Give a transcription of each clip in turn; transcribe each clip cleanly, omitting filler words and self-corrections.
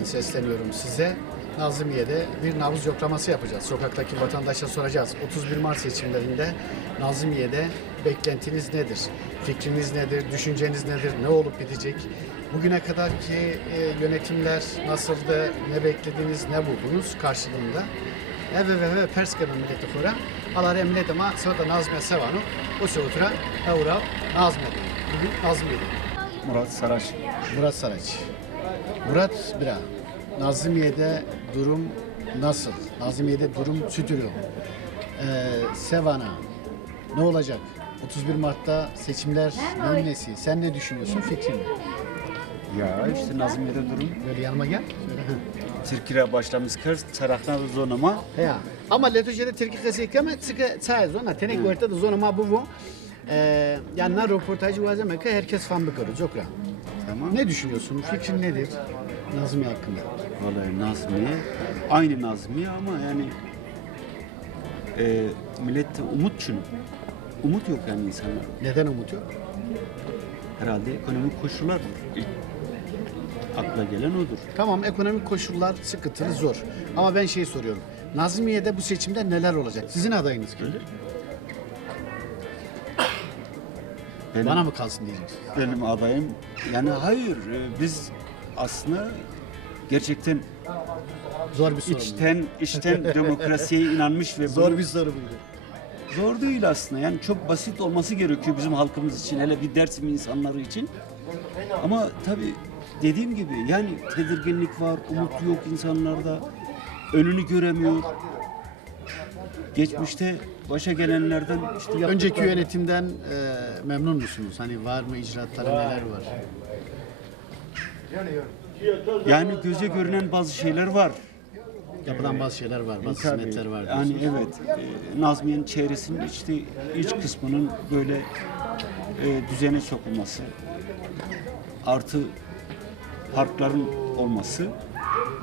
ben sesleniyorum size. Nazlımiye'de bir nabız yoklaması yapacağız. Sokaktaki vatandaşa soracağız. 31 Mart seçimlerinde Nazlımiye'de beklentiniz nedir? Fikriniz nedir? Düşünceniz nedir? Ne olup bitecek? Bugüne kadarki yönetimler nasıldı? Ne beklediniz? Ne buldunuz karşılığında? Ve Perska'nın milleti kura. Alar emniyete ma sıvada Nazmiye Sevanu. O sıvıtıra Evra Nazmiye'de. Murat Saraç. Murat Saraç. Murat Bira. Nazlımiye'de durum nasıl? Nazlımiye'de durum sütürüyor. Sevana ne olacak? 31 Mart'ta seçimler neyin nesi? Sen ne düşünüyorsun? Fikrin ne? Ya işte Nazmiye'de durum. Böyle yanıma gel. Söyle. Türkiye başlamış kız, çarakna zonama. Ya. Ama Letuşe'de Türkiye kesikeme sıkı çay zona. Tenek ortada zonama bu. Yani ne röportajı var ama herkes fan bakıyor. Çok rahat. Tamam. Ne düşünüyorsun? Fikrin nedir? Nazmiye hakkında. Vallahi Nazmiye, aynı Nazmiye ama yani millette umut şunu. Umut yok yani insanlar. Neden umut yok? Herhalde ekonomik koşullardır. İlk akla gelen odur. Tamam, ekonomik koşullar sıkıntılı, zor. Ama ben şey soruyorum. Nazmiye'de bu seçimde neler olacak? Sizin adayınız kim? Bana mı kalsın diyeceksiniz? Benim adayım yani hayır biz aslında gerçekten Zor bir soru. içten demokrasiye inanmış ve Zor bunu- bir soru buydu. zor değil aslında. Yani çok basit olması gerekiyor bizim halkımız için, hele bir Dersim insanları için. Ama tabii dediğim gibi yani tedirginlik var, umut yok insanlarda. Önünü göremiyor. Geçmişte başa gelenlerden işte Önceki yönetimden memnun musunuz? Hani var mı icraatları, neler var? yani göze görünen bazı şeyler var. Yapılan bazı şeyler var, bazı Tabii. hizmetler var. Yani diyorsunuz. evet, Nazmiye'nin çevresinin işte iç kısmının böyle düzene sokulması, artı parkların olması.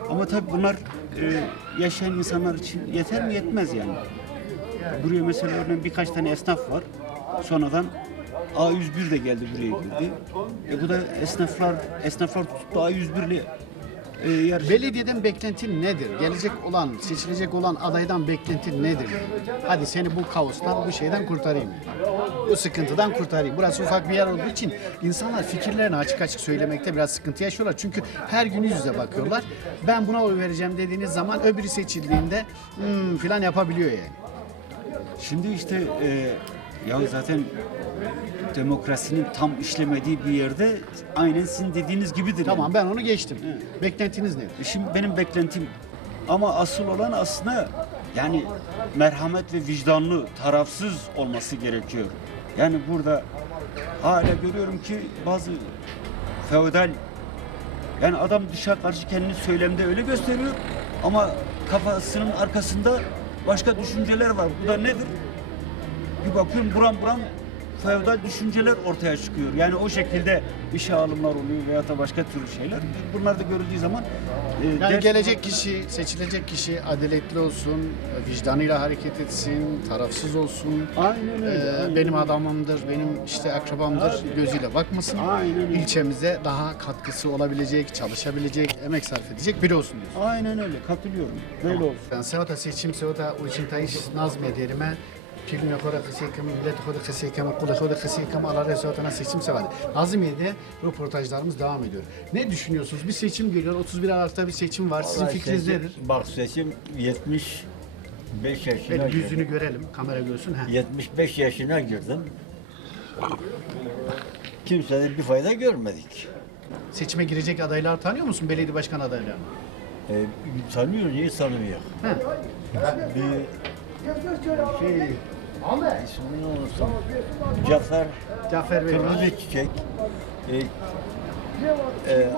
Ama tabii bunlar yaşayan insanlar için yeter mi yetmez yani. Buraya mesela örneğin birkaç tane esnaf var. Sonradan A101 de geldi buraya girdi. Bu da esnaflar tuttu A101 ile yarış. Belediyeden beklentin nedir? Gelecek olan, seçilecek olan adaydan beklentin nedir? Hadi seni bu kaostan, bu şeyden kurtarayım. Bu sıkıntıdan kurtarayım. Burası ufak bir yer olduğu için insanlar fikirlerini açık açık söylemekte biraz sıkıntı yaşıyorlar. Çünkü her gün yüz yüze bakıyorlar. Ben buna oy vereceğim dediğiniz zaman öbürü seçildiğinde filan yapabiliyor yani. Şimdi işte ya zaten demokrasinin tam işlemediği bir yerde aynen sizin dediğiniz gibidir. Tamam, ben onu geçtim. Beklentiniz nedir? Şimdi benim beklentim ama asıl olan aslında yani merhamet ve vicdanlı, tarafsız olması gerekiyor. Yani burada hala görüyorum ki bazı feodal yani adam dışa karşı kendini söylemde öyle gösteriyor ama kafasının arkasında başka düşünceler var. Bu da nedir? Bir bakıyorum buram buram feodal düşünceler ortaya çıkıyor. Yani o şekilde işe alımlar oluyor veya da başka türlü şeyler. Bunlar da görüldüğü zaman Yani gelecek kişi, seçilecek kişi adaletli olsun, vicdanıyla hareket etsin, tarafsız olsun. Aynen öyle. Aynen Benim öyle. adamımdır, benim işte akrabamdır gözüyle bakmasın. Aynen öyle. İlçemize daha katkısı olabilecek, çalışabilecek, emek sarf edecek biri olsun diyorsun. Aynen öyle. Katılıyorum. Böyle olsun. Ben Sevata seçim, Sevata Uçintayış Nazmiye derime. Filmle kora kısıykım, millet kora kısıykım, kula kora kısıykım, alara Sevata'na seçim Sevata. Nazmiye'de röportajlarımız devam ediyor. Ne düşünüyorsunuz? Bir seçim geliyor, 31 Aralık'ta bir seçim var. Sizin fikriniz nedir? Bak seçim 75 yaşına Benim girdim. yüzünü görelim, kamera görsün. 75 yaşına girdim. Kimseden bir fayda görmedik. Seçime girecek adaylar tanıyor musun? Belediye başkan adaylarını. Tanıyor, niye tanımıyor? He. Bir ismini unutsam. Cafer Bey var. Kırmızı Çiçek,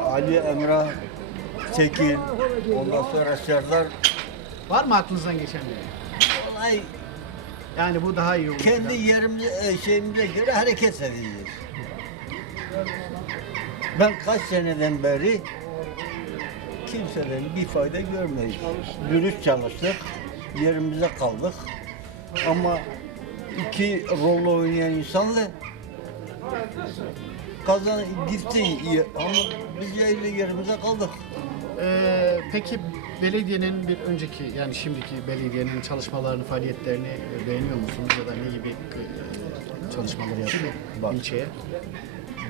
Ali Emrah Tekin, ondan sonra Serdar. Var mı aklınızdan geçen biri? Vallahi Yani bu daha iyi olur. kendi yerimize, şeyimize göre hareket edeceğiz. Ben kaç seneden beri kimseden bir fayda görmedik. Dürüst çalıştık, yerimize kaldık. Ama iki rol oynayan insanla kazan gitti ama biz yerimize kaldık. Peki belediyenin bir önceki yani şimdiki belediyenin çalışmalarını, faaliyetlerini beğeniyor musunuz ya da ne gibi çalışmaları yapıyor Bak. ilçeye?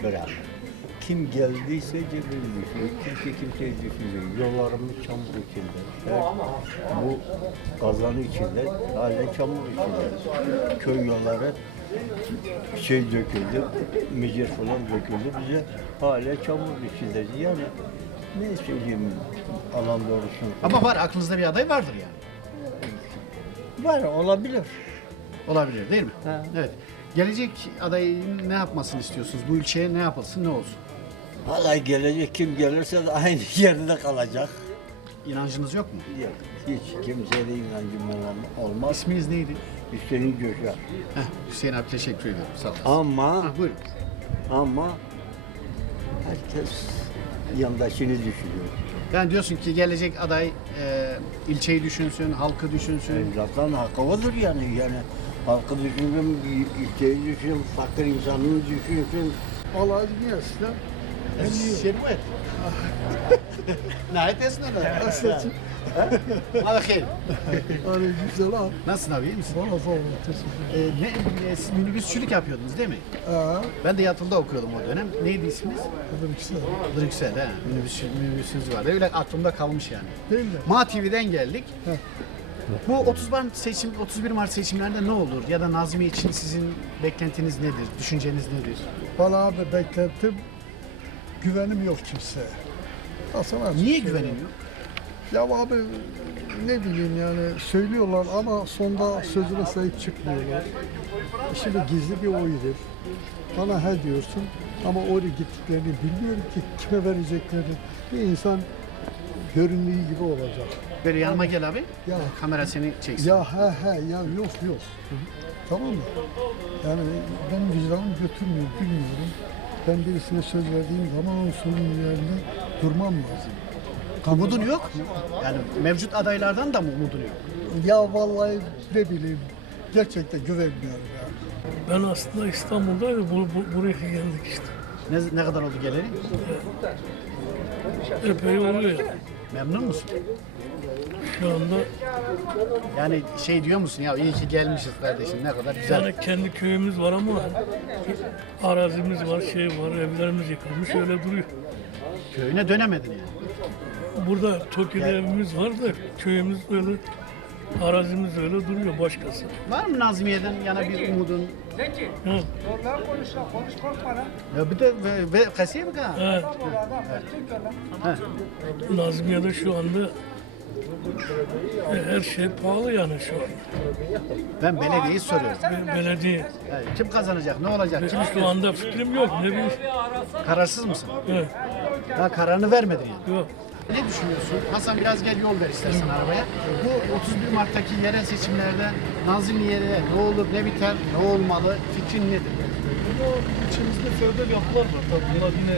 Bırak. Kim geldiyse cebini düşüyor. Kimse kimseyi düşünmüyor. Yollarımız çamur içinde. Evet. Bu kazanı içinde, hala çamur içinde. Köy yolları şey döküldü, micir falan döküldü. Bize hala çamur içinde. Yani ne söyleyeyim alan doğrusunu. Ama var, aklınızda bir aday vardır yani. Var, olabilir. Olabilir değil mi? Ha. Evet. Gelecek adayın ne yapmasını istiyorsunuz? Bu ilçeye ne yapılsın, ne olsun? Vallahi gelecek kim gelirse de aynı yerinde kalacak. İnancınız yok mu? Yok, hiç kimseye de inancım olmaz. İsminiz neydi? Hüseyin Coşar. Hüseyin abi teşekkür ederim. Sağ olasın. Ama Ha, buyurun. ama herkes yandaşını düşünüyor. Yani diyorsun ki gelecek aday ilçeyi düşünsün, halkı düşünsün. Zaten hakkıdır yani halkı düşünsün, ülkeyi düşünsün, fakir insanını düşünsün. Vallahi dünyasında Şermet. Nihayet esnaf. Nasılsın? Hadi hayır. Hani güzel ha. Nasılsın abi, iyi misin? Valla sağ olun. Teşekkür Siz minibüsçülük yapıyordunuz değil mi? ederim. Ben de yatılda okuyordum o dönem. Neydi isminiz? Dedim ki sana. Brüksel he. Minibüsünüz vardı. Öyle aklımda kalmış yani. Değil mi? Ma TV'den geldik. Heh. Bu 31 Mart seçimlerinde ne olur? Ya da Nazmiye için sizin beklentiniz nedir? Düşünceniz nedir? Valla abi beklentim güvenim yok kimseye. Aslında Niye güvenemiyor? Ya abi ne bileyim yani söylüyorlar ama sonda sözüne sahip çıkmıyorlar. Şimdi gizli bir oydur. Bana he diyorsun ama oraya gittiklerini bilmiyorum ki kime vereceklerini. Bir insan göründüğü gibi olacak. Böyle yanıma gel abi. Ya Kamera seni çeksin. ya he ya yok. Tamam mı? Yani benim vicdanım götürmüyor, bilmiyorum. Ben birisine söz verdiğim zaman onun sonunun yerine durmam lazım. Umudun yok mu? Yani mevcut adaylardan da mı umudun yok? Ya vallahi ne bileyim, gerçekten güvenmiyorum yani. Ben aslında İstanbul'daydım, buraya geldik işte. Ne kadar oldu geleli? Epey oluyor yani. Memnun musun? Şu anda Yani şey diyor musun ya iyi ki gelmişiz kardeşim ne kadar güzel. yani kendi köyümüz var ama arazimiz var, şey var, evlerimiz yıkılmış öyle duruyor. Köyüne dönemedin yani. Burada Toki'de evimiz var da köyümüz öyle, arazimiz öyle duruyor başkası. Var mı Nazmiye'den yana bir umudun? Ha, Konuş korkma lan. Ya bir de ve kasiye mi ka? evet. Ha. Nazmiye'de şu anda her şey pahalı yani şu an. Ben belediyeyi soruyorum. Belediye. Yani kim kazanacak? Ne olacak? Kim Şu anda fikrim yok, ne bileyim. Kararsız mısın? Evet, Daha kararını vermedin yani. yok. Ne düşünüyorsun? Hasan biraz gel yol ver istersen arabaya. Bu 31 Mart'taki yerel seçimlerde Nazilliye'de ne olur ne biter, ne olmalı, fikrin nedir? Ama içimizde feodal yapılar var tabii. Bunlar yine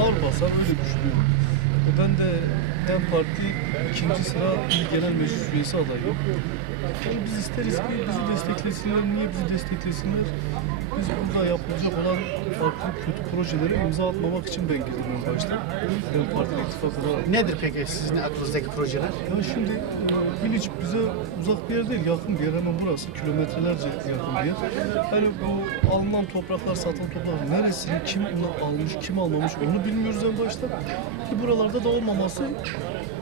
ağır basar öyle düşünüyorum. Ben de DEM Parti 2. sıra İl Genel Meclis Üyesi adayım. Yani biz isteriz ki bizi desteklesinler. Niye bizi desteklesinler? Biz burada yapılacak olan farklı kötü projelere imza atmamak için ben girdim en başta. DEM Parti ittifakına. Nedir peki sizin aklınızdaki projeler? Ya şimdi Bilic bize uzak bir yer değil, yakın bir yer. Hemen burası kilometrelerce yakın bir yer. Hani bu alınan topraklar, satılan topraklar neresini, kim onu almış, kim almamış onu bilmiyoruz en başta. Ki buralarda da olmaması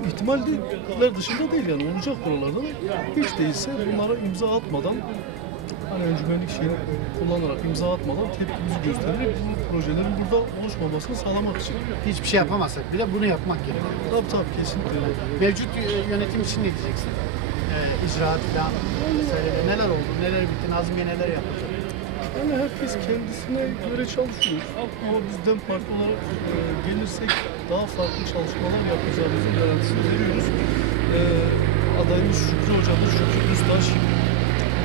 ihtimaller dışında değil yani olacak buralarda da. Hiç değilse bunlara imza atmadan hani öncümenlik şeyini kullanarak imza atmadan tepkimizi göstererek bu projelerin burada oluşmamasını sağlamak için. Hiçbir şey yapamazsak bile bunu yapmak gerekiyor. Tabii kesinlikle. Mevcut yönetim için ne diyeceksin? İcraat falan vesaire neler oldu, neler bitti, Nazmiye neler yapacak? Yani herkes kendisine göre çalışıyor. Ama biz DEM Parti olarak gelirsek daha farklı çalışmalar yapacağımızın garantisini veriyoruz. Adayımız Şükrü hocamız, Şükrü Öztaş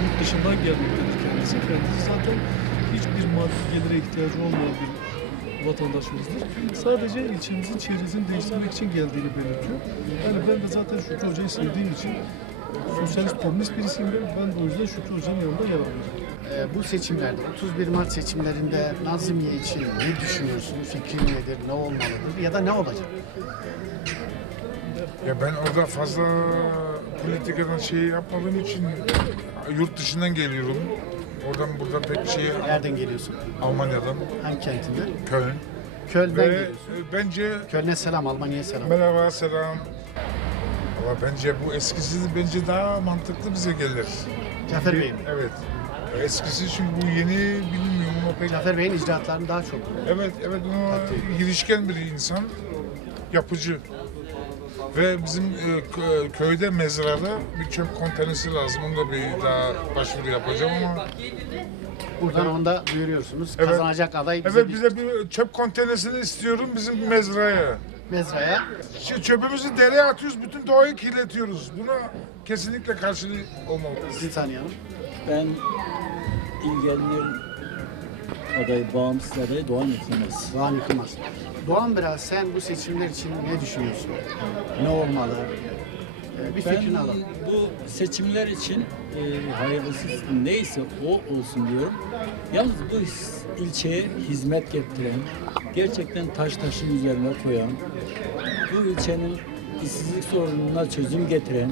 yurt dışından gelmektedir kendisi. Kendisi zaten hiçbir maddi gelire ihtiyacı olmayan bir vatandaşımızdır. Sadece ilçemizin çevresini değiştirmek için geldiğini belirtiyor. Yani ben de zaten Şükrü hocayı sevdiğim için sosyalist komünist birisiyim ben de o yüzden Şükrü Hoca'nın yanında yer alıyorum. Bu seçimlerde, 31 Mart seçimlerinde Nazmiye için ne düşünüyorsun? Fikrin nedir, ne olmalıdır ya da ne olacak? Ya ben orada fazla politikadan şey yapmadığım için yurt dışından geliyorum. Oradan burada pek şey Nereden geliyorsun? Almanya'dan, Hangi kentinde? Köln. Köln'den Ve geliyorsun. bence Köln'e selam, Almanya'ya selam. merhaba selam. Ama bence bu eskisi bence daha mantıklı bize gelir. Cafer Bey mi? Evet. Eskisi çünkü bu yeni bilmiyorum ama pek. Cafer Bey'in icraatlarını daha çok. Evet, evet o girişken bir insan, yapıcı. Ve bizim köyde mezrada bir çöp konteyneri lazım. Onu da bir daha başvuru yapacağım ama. Buradan onu da duyuruyorsunuz. Evet. Kazanacak aday bize Evet bize bir çöp konteynerini istiyorum bizim mezraya. mezraya. Çöpümüzü dereye atıyoruz, bütün doğayı kirletiyoruz. Buna kesinlikle karşılığı olmalı. Sizi tanıyalım. Ben ilgileniyorum aday, bağımsız aday Doğan Yıkılmaz. Doğan Yıkılmaz. Doğan biraz sen bu seçimler için ne düşünüyorsun? Ne olmalı? Bir Ben fikrini alalım. bu seçimler için hayırlısı neyse o olsun diyorum. Yalnız bu ilçeye hizmet getiren, gerçekten taş taşın üzerine koyan, bu ilçenin işsizlik sorununa çözüm getiren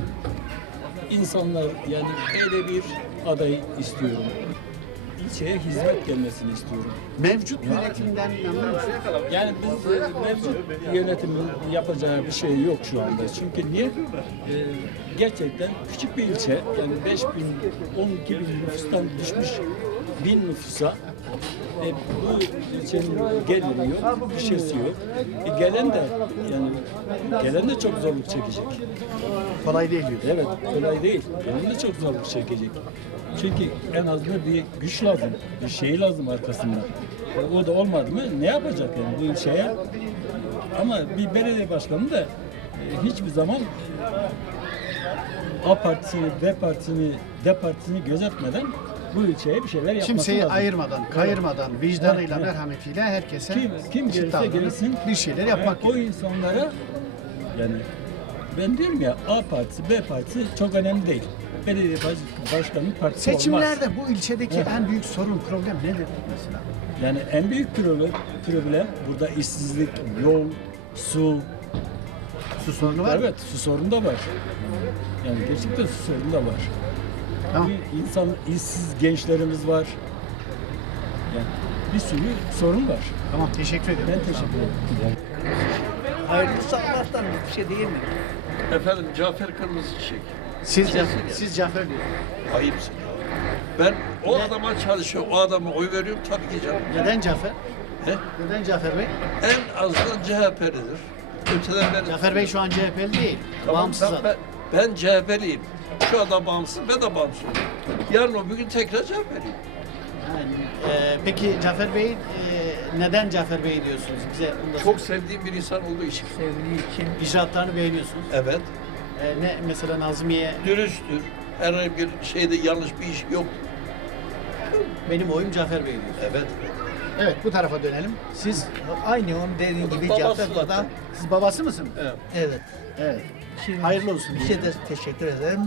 insanlar, yani böyle bir aday istiyorum. İlçeye hizmet gelmesini istiyorum. Mevcut yönetimden memnun musun? Yani biz mevcut yönetimin yapacağı bir şey yok şu anda. Çünkü niye? Gerçekten küçük bir ilçe, yani 12 bin nüfustan düşmüş 1000 nüfusa bu ilçenin geliri yok, bir şeysi yok. Gelen de çok zorluk çekecek. Kolay değil diyorsun. Evet, kolay değil. Gelen de çok zorluk çekecek. Çünkü en azından bir güç lazım, bir şey lazım arkasında. O da olmadı mı ne yapacak yani bu ilçeye? Ama bir belediye başkanı da hiçbir zaman A partisini, B partisini, D partisini gözetmeden bu ilçeye bir şeyler yapması Kimseyi lazım. ayırmadan, kayırmadan, vicdanıyla, Evet. merhametiyle herkese Kim eşit gelirse davranıp gelsin bir şeyler yapmak o insanlara, yani ben diyorum ya, A partisi, B partisi çok önemli değil. Belediye başkanının partisi olmaz. Seçimlerde bu ilçedeki en büyük sorun, problem nedir mesela? Yani en büyük problem burada işsizlik, yol, su. Su sorunu var mı? Evet, su sorunu da var. Yani gerçekten su sorunu da var. Tamam. İşsiz gençlerimiz var. Yani bir sürü sorun var. Tamam, teşekkür ederim. Ben teşekkür ederim. Hayırlısı Allah'tan bir şey değil mi? Efendim Cafer Kırmızı Çiçek. Siz Cafer diyor. Ayıpsın ya. Ben o adama çalışıyorum, o adama oy veriyorum tabii ki canım. Neden Cafer? He? Neden Cafer Bey? En azından CHP'lidir. Öteden ben... Cafer Bey şu an CHP'li değil. Tamam, Bağımsız adam. ben CHP'liyim. Şu anda bağımsız, ben de bağımsız. Yarın o bir gün tekrar CHP'liyim. Yani, peki Cafer Bey, neden Cafer Bey diyorsunuz? Bize onu da Çok sevdiğim bir insan olduğu için. Sevdiği için icraatlarını beğeniyorsunuz. Evet. Ne mesela Nazmiye, Dürüsttür. Herhangi bir şeyde yanlış bir iş yok. benim oyum Cafer Bey diyor. Evet. Evet, bu tarafa dönelim. Siz aynı onun dediğin gibi Babası Cafer zaten. Baba. siz babası mısınız? Evet. Evet. Evet. Şimdi Hayırlı olsun. Bir şey de teşekkür ederim.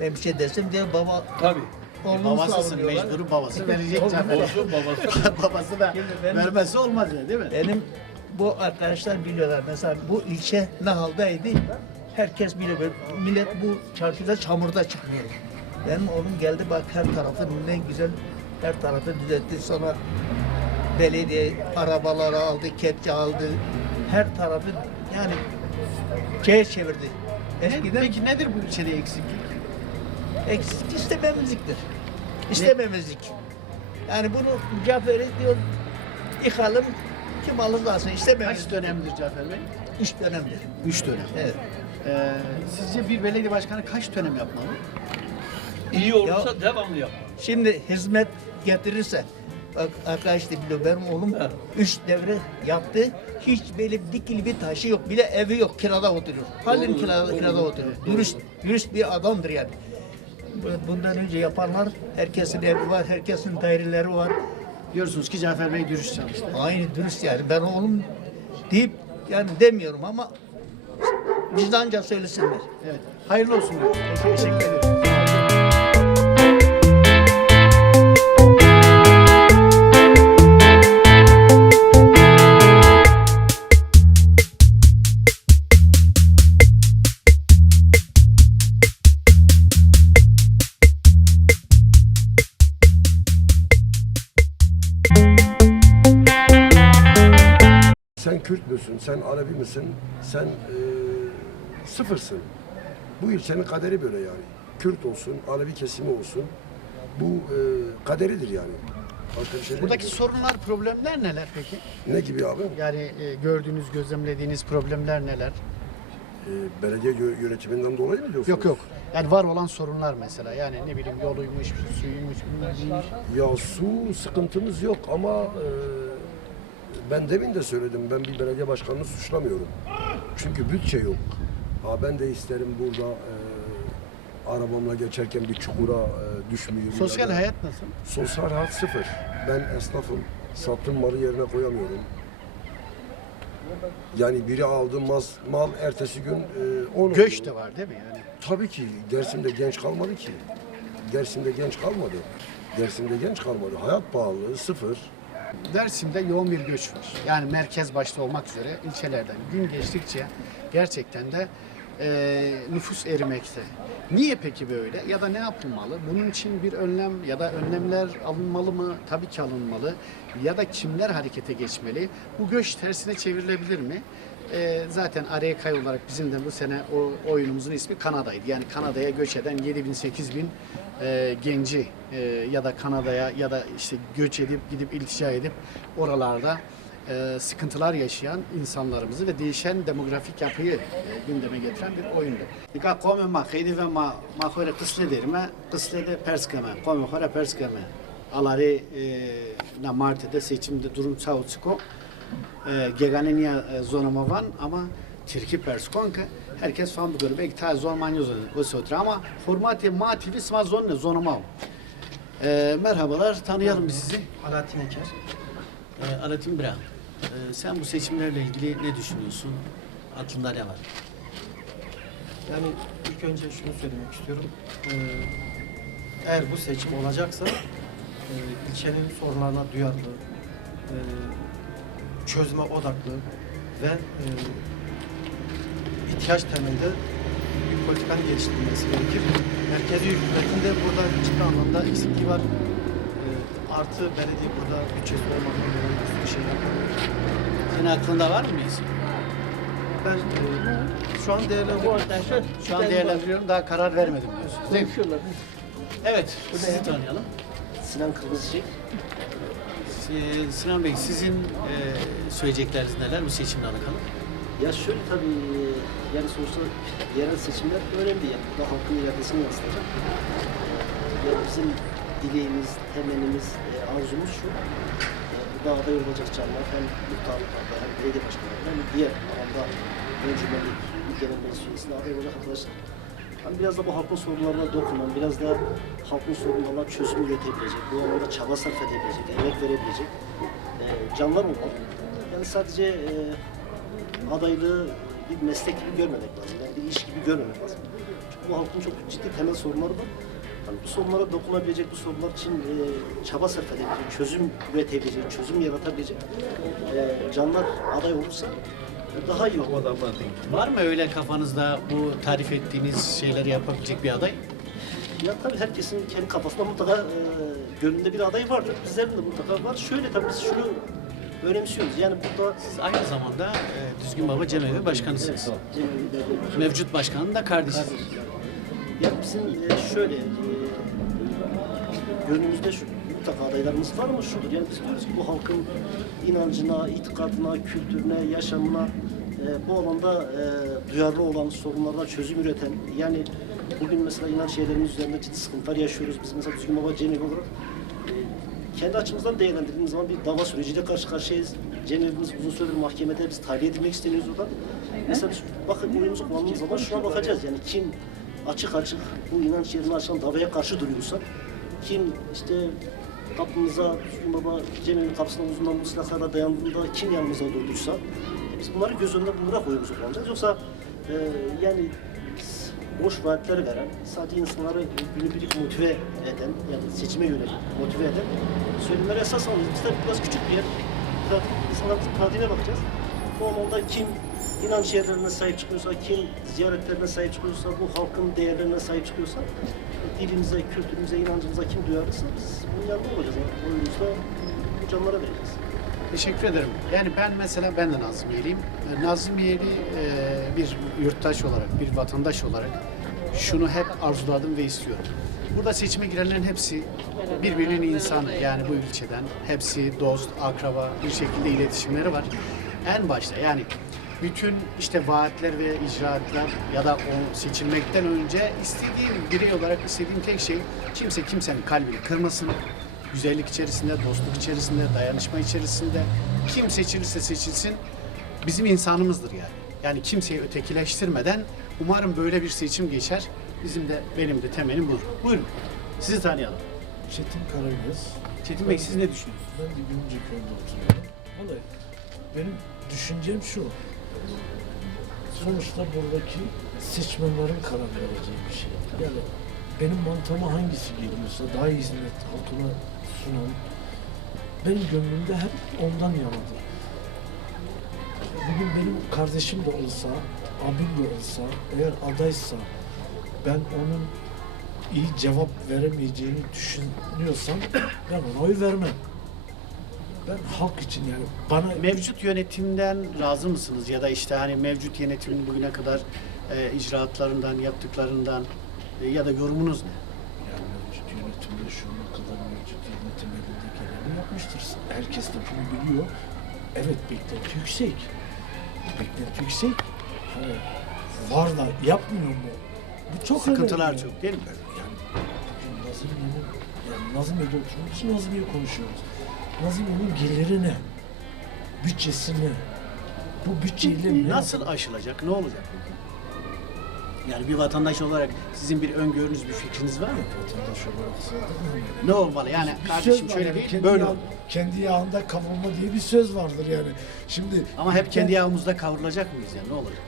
Ben bir şey desem diye baba Tabii. oğlumu Babasısın, savunuyorlar. mecburu babası verecek Cafer. Olsun babası. Babası da Şimdi benim- vermesi olmaz ya, değil mi? Benim bu arkadaşlar biliyorlar mesela bu ilçe ne haldeydi? Herkes biliyor. Millet bu çarşıda çamurda çıkmıyor. Benim oğlum geldi bak her tarafı ne güzel her tarafı düzeltti. Sonra belediye arabaları aldı, kepçe aldı. Her tarafı yani şeye çevirdi. Eskiden Peki nedir bu ilçede eksiklik? eksik istememizliktir. İstememezlik. Yani bunu Cafer'i diyor yıkalım kim alırsa alsın istememiz. Kaç dönemdir Cafer Bey? 3 dönemdir. 3 dönem. Evet. Sizce bir belediye başkanı kaç dönem yapmalı? İyi olursa devamlı yap. Şimdi hizmet getirirse bak arkadaş da biliyor benim oğlum 3 devre yaptı. Hiç böyle dikili bir taşı yok. Bile evi yok. Kirada oturuyor. Halen kirada oturuyor. Dürüst bir adamdır yani. Bundan önce yapanlar herkesin evi var, herkesin daireleri var. Diyorsunuz ki Cafer Bey dürüst çalıştı. Aynı dürüst yani. Ben oğlum deyip yani demiyorum ama vicdanca söylesinler. Evet. Hayırlı olsun diyorum. Teşekkür ederim. Kürt müsün, sen Alevi misin, sen sıfırsın. Bu ilçenin kaderi böyle yani. Kürt olsun, Alevi kesimi olsun. Bu kaderidir yani. Başka bir şey değil. Buradaki sorunlar, problemler neler peki? Ne gibi abi? Yani gördüğünüz, gözlemlediğiniz problemler neler? Belediye yönetiminden dolayı mı diyorsunuz? Yok yok. Yani var olan sorunlar mesela. Yani ne bileyim yoluymuş, suyuymuş, bilmem. Ya su sıkıntımız yok ama ben demin de söyledim. Ben bir belediye başkanını suçlamıyorum. Çünkü bütçe yok. Ben de isterim burada arabamla geçerken bir çukura düşmeyeyim. Sosyal ya da- hayat nasıl? Sosyal hayat sıfır. Ben esnafım. Sattığım malı yerine koyamıyorum. Yani biri aldığı mal ertesi gün onun. Göç de var değil mi yani? Tabii ki. Dersim'de genç kalmadı ki. Dersim'de genç kalmadı. Dersim'de genç kalmadı. Hayat pahalılığı sıfır. Dersim'de yoğun bir göç var. Yani merkez başta olmak üzere ilçelerden gün geçtikçe gerçekten de nüfus erimekte. Niye peki böyle? Ya da ne yapılmalı? Bunun için bir önlem ya da önlemler alınmalı mı? Tabii ki alınmalı. Ya da kimler harekete geçmeli? Bu göç tersine çevrilebilir mi? Zaten ARK olarak bizim de bu sene o oyunumuzun ismi Kanada'ydı. Yani Kanada'ya göç eden 7.000-8.000 genci ya da Kanada'ya ya da işte göç edip gidip iltica edip oralarda sıkıntılar yaşayan insanlarımızı ve değişen demografik yapıyı gündeme getiren bir oyundu. Dika kome ma kheydi ve ma khore kısle derime kısle de perskeme kome khore perskeme alari na Mart'ta seçimde durum çavutsko geganenia zonama van ama Türkiye perskonka herkes fan bu göre belki ta zormanyo zonu ama formatı mativi sma zonu zonama. Merhabalar, tanıyalım biz sizi. Alaaddin Eker. Alaaddin Bira, sen bu seçimlerle ilgili ne düşünüyorsun? Aklında ne var? Yani ilk önce şunu söylemek istiyorum. Eğer bu seçim olacaksa ilçenin sorunlarına duyarlı, çözüme odaklı ve ihtiyaç temelinde bir politikanın geliştirilmesi gerekir. Merkezi hükümetin de burada ciddi anlamda eksikliği var. Artı belediye burada bütçesi olmadığını göre bir sürü şey yapıyor. Senin aklında var mı bir isim? Ben şu an değerlendiriyorum. Şu an değerlendiriyorum, daha karar vermedim diyorsunuz değil mi? Evet, sizi tanıyalım. Sinan Kırmızıcık. Sinan Bey, sizin söyleyecekleriniz neler bu seçimle alakalı? Ya şöyle tabii yani sonuçta yerel seçimler önemli yani. Bu da halkın iradesini yansıtacak. Yani bizim dileğimiz, temennimiz, arzumuz şu. Burada aday olacak canlar hem muhtarlıklarda hem belediye başkanlarında hem diğer alanda öncümenlik, genel meclis üyesinde aday olacak arkadaşlar. Hani biraz da bu halkın sorunlarına dokunan, biraz da halkın sorunlarına çözüm üretebilecek, bu alanda çaba sarf edebilecek, emek verebilecek canlar olmalı. Yani sadece adaylığı bir meslek gibi görmemek lazım. Yani bir iş gibi görmemek lazım. Çünkü bu halkın çok ciddi temel sorunları var. Yani bu sorunlara dokunabilecek, bu sorunlar için çaba sarf edebilecek, çözüm üretebilecek, çözüm yaratabilecek canlar aday olursa daha iyi olur. Var mı öyle kafanızda bu tarif ettiğiniz şeyleri yapabilecek bir aday? Ya tabii herkesin kendi kafasında mutlaka gönlünde bir aday vardır. Bizlerin de mutlaka var. Şöyle tabii biz şunu önemsiyoruz. Yani burada Siz aynı zamanda Düzgün Baba Cemevi Başkanısınız. Mevcut başkanın da kardeşisiniz. ya bizim şöyle gönlümüzde şu mutlaka adaylarımız var ama şudur. Yani biz diyoruz ki bu halkın inancına, itikadına, kültürüne, yaşamına bu alanda duyarlı olan sorunlarına çözüm üreten yani bugün mesela inanç şeylerimiz üzerinde ciddi sıkıntılar yaşıyoruz. Biz mesela Düzgün Baba Cemevi olarak kendi açımızdan değerlendirdiğimiz zaman bir dava süreciyle karşı karşıyayız. Cemevimiz uzun süredir mahkemede biz tahliye edilmek isteniyoruz oradan. Mesela biz bakın oyumuzu kullandığımız zaman şuna bakacağız. Yani kim açık açık bu inanç yerini açan davaya karşı duruyorsa, kim işte kapımıza Düzgün Baba Cemevi kapısına uzundan bu silahlarla dayandığında kim yanımıza durduysa biz bunları göz önünde bulundurarak oyumuzu kullanacağız. Yoksa yani boş vaatler veren, sadece insanları günübirlik motive eden, yani seçime yönelik motive eden söylemlere esas alıyoruz. Biz de biraz küçük bir yer, insanların pratiğine bakacağız. Bu alanda kim inanç yerlerine sahip çıkıyorsa, kim ziyaretlerine sahip çıkıyorsa, bu halkın değerlerine sahip çıkıyorsa, dilimize, kültürümüze, inancımıza kim duyarlıysa biz bunun yanında olacağız. Yani oyunumuzda bu canlara vereceğiz. Teşekkür ederim. Yani ben de Nazımiyeliyim. Nazımiyeli bir yurttaş olarak, bir vatandaş olarak şunu hep arzuladım ve istiyorum. Burada seçime girenlerin hepsi birbirinin insanı, yani bu ilçeden. Hepsi dost, akraba, bir şekilde iletişimleri var. En başta yani bütün işte vaatler ve icraatlar ya da o seçilmekten önce istediğim birey olarak istediğim tek şey kimse kimsenin kalbini kırmasın. Güzellik içerisinde, dostluk içerisinde, dayanışma içerisinde kim seçilirse seçilsin bizim insanımızdır yani. Yani kimseyi ötekileştirmeden umarım böyle bir seçim geçer. Benim de temelim budur. Buyurun. Sizi tanıyalım. Çetin Karagöz. Çetin Bey siz ne düşünüyorsunuz? Ben de Gümrüköy'de oturuyorum. Vallahi benim düşüncem şu. Sonuçta buradaki seçmenlerin karar vereceği bir şey. Yani benim mantığıma hangisi geliyorsa daha iyi hizmet halkına sunan benim gönlümde hep ondan yanadır. Bugün benim kardeşim de olsa, abim de olsa, eğer adaysa ben onun iyi cevap veremeyeceğini düşünüyorsam ben ona oy vermem. Ben halk için yani bana... Mevcut yönetimden razı mısınız? Ya da işte hani mevcut yönetimin bugüne kadar icraatlarından, yaptıklarından ya da yorumunuz ne? Yani mevcut yönetimde şu ana kadar mevcut yönetim elinde geleni yapmıştır. Herkes de bunu biliyor. Evet beklenti yüksek. Beklenti yüksek. Hani var da yapmıyor mu? Bu çok Sıkıntılar önemli. çok değil mi? Yani bugün Nazım'la oturduğumuz için Nazım'la konuşuyoruz. Nazım'ın geliri ne? Bütçesi ne? Bu bütçeyle Nasıl aşılacak? Ne olacak? Yani bir vatandaş olarak sizin bir öngörünüz, bir fikriniz var mı? Vatandaş olarak söyledim. Ne olmalı? Yani Bir kardeşim söz var şöyle yani, değil, böyle ol. kendi yağında kavrulma diye bir söz vardır yani. Şimdi Ama hep kendi yağımızda kavrulacak mıyız yani? Ne olacak?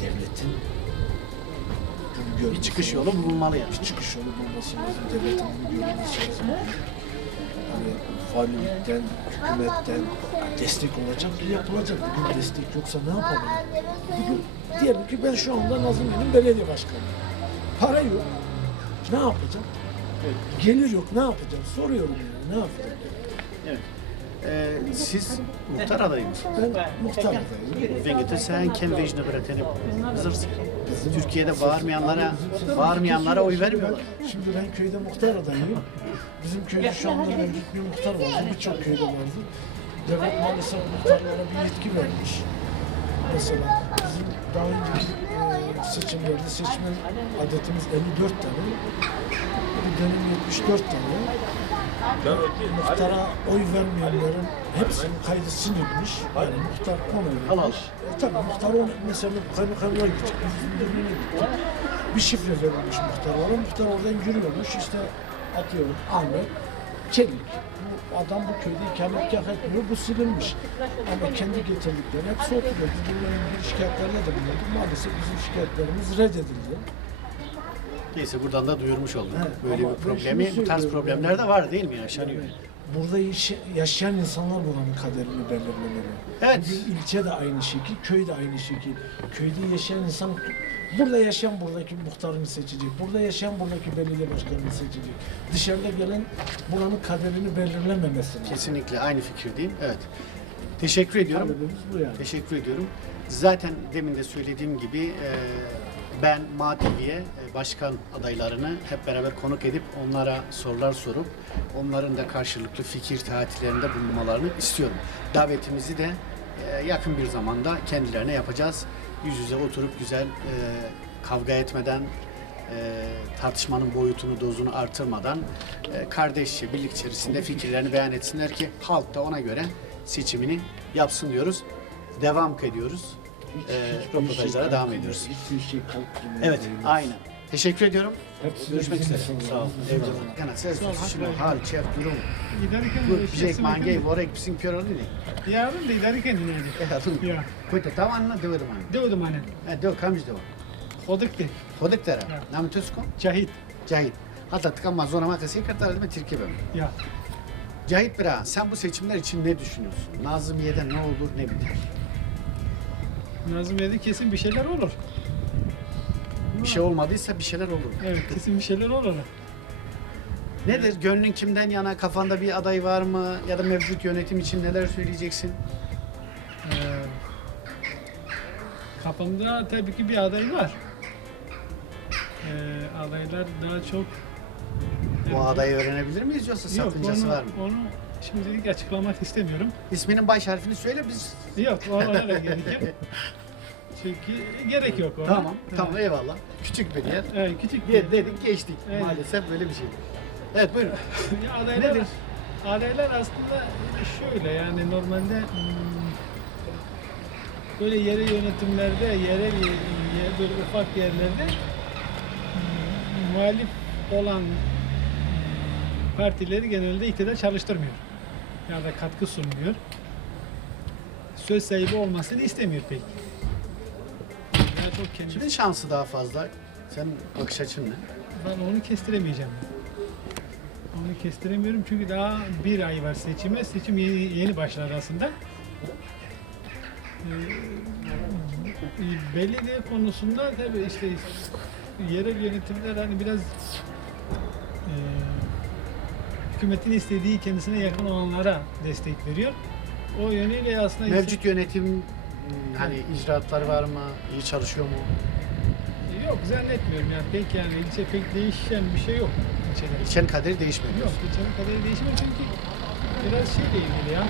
devletin Bir çıkış yolu bulunmalı yani. Bir çıkış yolu bulması lazım. Devletin bunu görmesi lazım. Hani valilikten, hükümetten destek olacak, yapılacak. Bugün destek yoksa ne yapalım? Bugün diyelim ki ben şu anda Nazımlı'nın belediye başkanıyım. Para yok. Ne yapacağım? Gelir yok. Ne yapacağım? Soruyorum yani. Ne yapacağım? Evet. Siz muhtar adayı mısınız? Ben muhtar adayım. Vilket sen ken vecne bırakanı zırsın. Türkiye'de bağırmayanlara oy vermiyorlar. Şimdi ben köyde muhtar adayım. Bizim köyde şu anda mevcut bir muhtar vardı. Birçok köyde vardı. Devlet maalesef muhtarlara bir yetki vermiş. Mesela bizim daha önceki seçimlerde seçmen adetimiz 54 tane. Bu dönem 74 tane. Muhtara oy vermeyenlerin hepsinin kaydı silinmiş. Yani muhtar ona vermiş. Tabii muhtar onu mesela kaymakamlığa gidecek, müdürlüğüne gidecek. Bir şifre verilmiş muhtarlara. Muhtar oradan giriyormuş işte atıyorum Ahmet Çelik. Bu adam bu köyde ikametgah etmiyor, bu silinmiş. Ama kendi getirdikleri hepsi oturuyor. Biz bunların ilgili şikayetlerine de bulunduk. Maalesef bizim şikayetlerimiz reddedildi. Neyse buradan da duyurmuş olduk. He, Böyle ama bir ben problemi, şunu bu tarz söylüyorum problemler de var değil mi? Yaşanıyor. Burada yaşayan insanlar buranın kaderini belirlemeli. Evet. Bugün ilçe de aynı şekil, köy de aynı şekil. Köyde yaşayan insan, burada yaşayan buradaki muhtarını seçecek. Burada yaşayan buradaki belediye başkanını seçecek. Dışarıda gelen buranın kaderini belirlememesi lazım. Kesinlikle aynı fikirdeyim. Evet. Teşekkür ediyorum. Talebimiz bu yani. Teşekkür ediyorum. Zaten demin de söylediğim gibi ben MATV'ye başkan adaylarını hep beraber konuk edip onlara sorular sorup onların da karşılıklı fikir tatillerinde bulunmalarını istiyorum. Davetimizi de yakın bir zamanda kendilerine yapacağız. Yüz yüze oturup güzel kavga etmeden, tartışmanın boyutunu, dozunu artırmadan kardeşçe, birlik içerisinde fikirlerini beyan etsinler ki halk da ona göre seçimini yapsın diyoruz. Devam ediyoruz. Röportajlara devam ediyoruz. Evet, aynen. Teşekkür ediyorum. Görüşmek üzere. Sağ olun. Eyvallah. Kana ses şunu hal çef durum. Bu bijek mange vorek psing piorolini. Yarın da idare kendine dedi. Ya. Koyta tavanla deverim hani. Devedim hani. Ha dev kamj dev. Hodikti. Hodik tera. Nam tusko? Cahit. Cahit. Hatta tıkanma zona makası kartar değil mi Türkiye ben? Ya. Cahit Bira, sen bu seçimler için ne düşünüyorsun? Nazımiye'de ne olur ne biter? Nazımiye'de kesin bir şeyler olur. Bir şey olmadıysa bir şeyler olur. Evet kesin bir şeyler olur. Nedir? Gönlün kimden yana? Kafanda bir aday var mı? Ya da mevcut yönetim için neler söyleyeceksin? Kafamda tabii ki bir aday var. Adaylar daha çok... Bu adayı öğrenebilir miyiz yoksa sakıncası var mı? Onu şimdilik açıklamak istemiyorum. İsminin baş harfini söyle biz. Yok, ona da gerek yok. Çünkü gerek yok ona. Tamam, tamam eyvallah. Küçük bir yer. Evet, küçük bir yer. Dedik geçtik. Evet. Maalesef böyle bir şey. Evet buyurun. Ya adaylar, Nedir? adaylar aslında şöyle yani normalde böyle yerel yönetimlerde, böyle ufak yerlerde muhalif olan partileri genelde iktidar çalıştırmıyor. Ya da katkı sunmuyor. Söz sahibi olmasını istemiyor pek. Daha çok kendisi. Kimin şansı daha fazla? Senin bakış açın ne? Ben onu kestiremeyeceğim. Onu kestiremiyorum çünkü daha bir ay var seçime. Seçim yeni başlar aslında. Belediye konusunda tabii işte yerel yönetimler hani biraz hükümetin istediği kendisine yakın olanlara destek veriyor. O yönüyle aslında Mevcut yönetim hani icraatları var mı? İyi çalışıyor mu? yok zannetmiyorum yani pek yani ilçe pek değişen bir şey yok ilçede. İlçenin kaderi değişmiyor. Yok ilçenin kaderi değişmiyor çünkü biraz şeyle ilgili ya.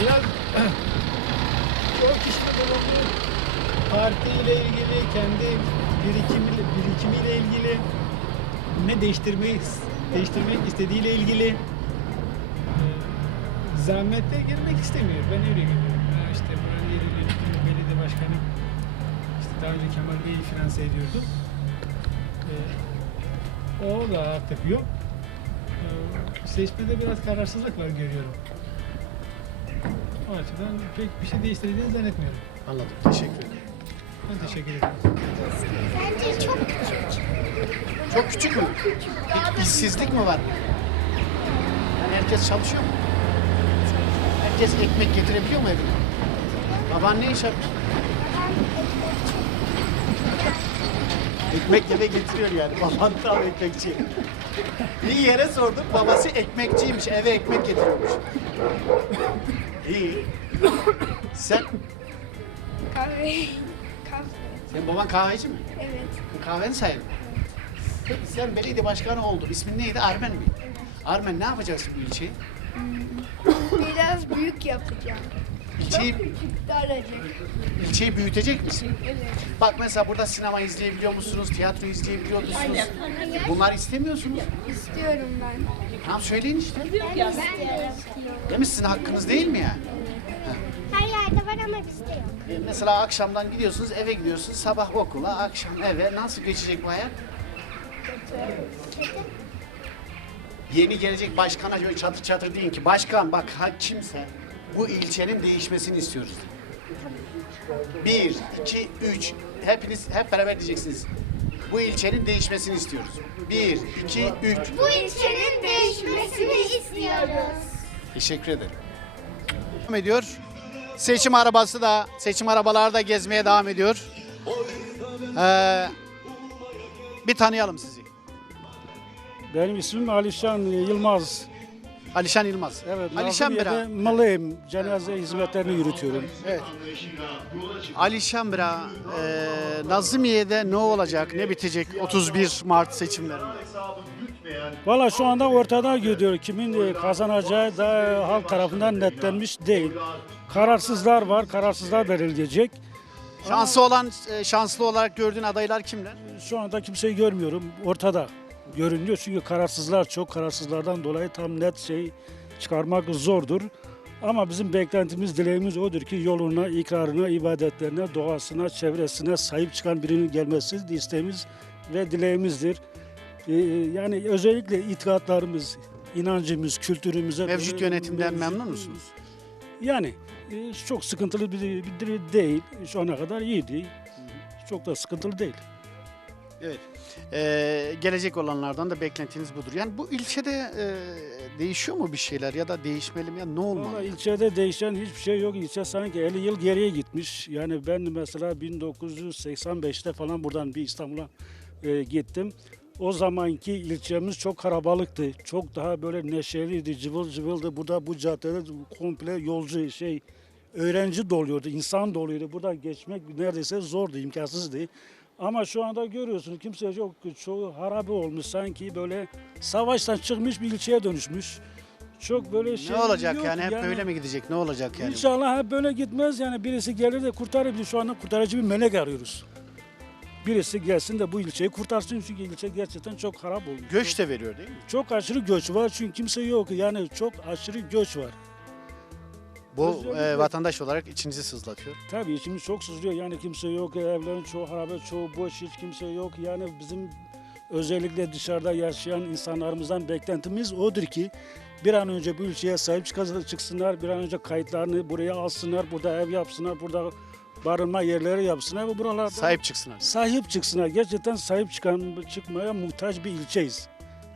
Biraz çok kişinin bulunduğu partiyle ilgili, kendi birikimiyle ilgili, ne değiştirmek istediğiyle ilgili zahmete girmek istemiyor. Ben öyle görüyorum. Yani işte buranın yerel yönetimi, belediye başkanı işte daha önce Kemal Bey'i finanse ediyordu. O da artık yok. Seçmede biraz kararsızlık var görüyorum. O açıdan pek bir şey değiştirdiğini zannetmiyorum. Anladım. Teşekkür ederim. Ben teşekkür ederim. Bence çok küçük. Çok küçük mü? Peki işsizlik mi var? Yani herkes çalışıyor mu? Herkes ekmek getirebiliyor mu evine? Baban ne iş yapıyor? Ekmek eve getiriyor yani. Baban tam ekmekçi. İyi yere sorduk. Babası ekmekçiymiş. Eve ekmek getiriyormuş. İyi. Sen? Kahve. Senin baban kahveci mi? Evet. Kahveni sayın. Peki sen belediye başkanı oldun. İsmin neydi? Armen mi? Armen ne yapacaksın bu ilçeyi? Biraz büyük yapacağım. İlçeyi, Küçük de olacak. ilçeyi büyütecek misin? Evet. Bak mesela burada sinema izleyebiliyor musunuz? Tiyatro izleyebiliyor musunuz? Bunlar istemiyorsunuz. İstiyorum ben. Tamam söyleyin işte. Ben de istiyorum. Değil mi? Sizin hakkınız değil mi ya? Her yerde var ama bizde yok. Mesela akşamdan gidiyorsunuz, eve gidiyorsunuz. Sabah okula, akşam eve. Nasıl geçecek bu hayat? Kötü. Yeni gelecek başkana şöyle çatır çatır deyin ki başkan bak kimse bu ilçenin değişmesini istiyoruz. 1, 2, 3 hepiniz hep beraber diyeceksiniz. Bu ilçenin değişmesini istiyoruz. 1, 2, 3. Bu ilçenin değişmesini istiyoruz. Teşekkür ederim. Devam ediyor. Seçim arabaları da gezmeye devam ediyor. Bir tanıyalım sizi. Benim ismim Alişan Yılmaz. Alişan Yılmaz. Evet, Alişan Nazımiyye'de Bira. malıyım. Cenaze hizmetlerini yürütüyorum. Evet. Alişan Bira, Nazımiye'de ne olacak, ne bitecek 31 Mart seçimlerinde? Valla şu anda ortada gidiyor. Kimin kazanacağı da halk tarafından netlenmiş değil. Kararsızlar var, kararsızlar belirleyecek. Şanslı olarak gördüğün adaylar kimler? Şu anda kimseyi görmüyorum. Ortada görünüyor çünkü kararsızlar çok. Kararsızlardan dolayı tam net şey çıkarmak zordur. Ama bizim beklentimiz, dileğimiz odur ki yoluna, ikrarına, ibadetlerine, doğasına, çevresine sahip çıkan birinin gelmesi isteğimiz ve dileğimizdir. Yani özellikle itikatlarımız, inancımız, kültürümüze... Mevcut yönetimden memnun musunuz? Yani çok sıkıntılı bir değil. Şu ana kadar iyiydi. Çok da sıkıntılı değil. Evet. Gelecek olanlardan da beklentiniz budur. Yani bu ilçede değişiyor mu bir şeyler ya da değişmeli mi? Ya ne olmalı? Vallahi ilçede değişen hiçbir şey yok. İlçe sanki 50 yıl geriye gitmiş. Yani ben mesela 1985'te falan buradan bir İstanbul'a gittim. O zamanki ilçemiz çok kalabalıktı. Çok daha böyle neşeliydi, cıvıl cıvıldı. Burada bu caddede komple yolcu öğrenci doluyordu, insan doluyordu. Burada geçmek neredeyse zordu, imkansızdı. Ama şu anda görüyorsunuz kimse yok, çoğu harabe olmuş, sanki böyle savaştan çıkmış bir ilçeye dönüşmüş. Çok böyle şey Ne olacak yok yani? Hep böyle mi gidecek? Ne olacak yani? İnşallah hep böyle gitmez yani, birisi gelir de kurtarır. Biz şu anda kurtarıcı bir melek arıyoruz. Birisi gelsin de bu ilçeyi kurtarsın, çünkü ilçe gerçekten çok harap olmuş. Göç de veriyor değil mi? Çok aşırı göç var, çünkü kimse yok, yani çok aşırı göç var. Bu Özellikle- vatandaş olarak içinizi sızlatıyor. Tabii içimiz çok sızlıyor, yani kimse yok, evlerin çoğu harabe, çoğu boş, hiç kimse yok. Yani bizim özellikle dışarıda yaşayan insanlarımızdan beklentimiz odur ki bir an önce bu ülkeye sahip çıksınlar, bir an önce kayıtlarını buraya alsınlar, burada ev yapsınlar, burada barınma yerleri yapsınlar ve buralarda Sahip çıksınlar. sahip çıksınlar. Gerçekten sahip çıkmaya muhtaç bir ilçeyiz.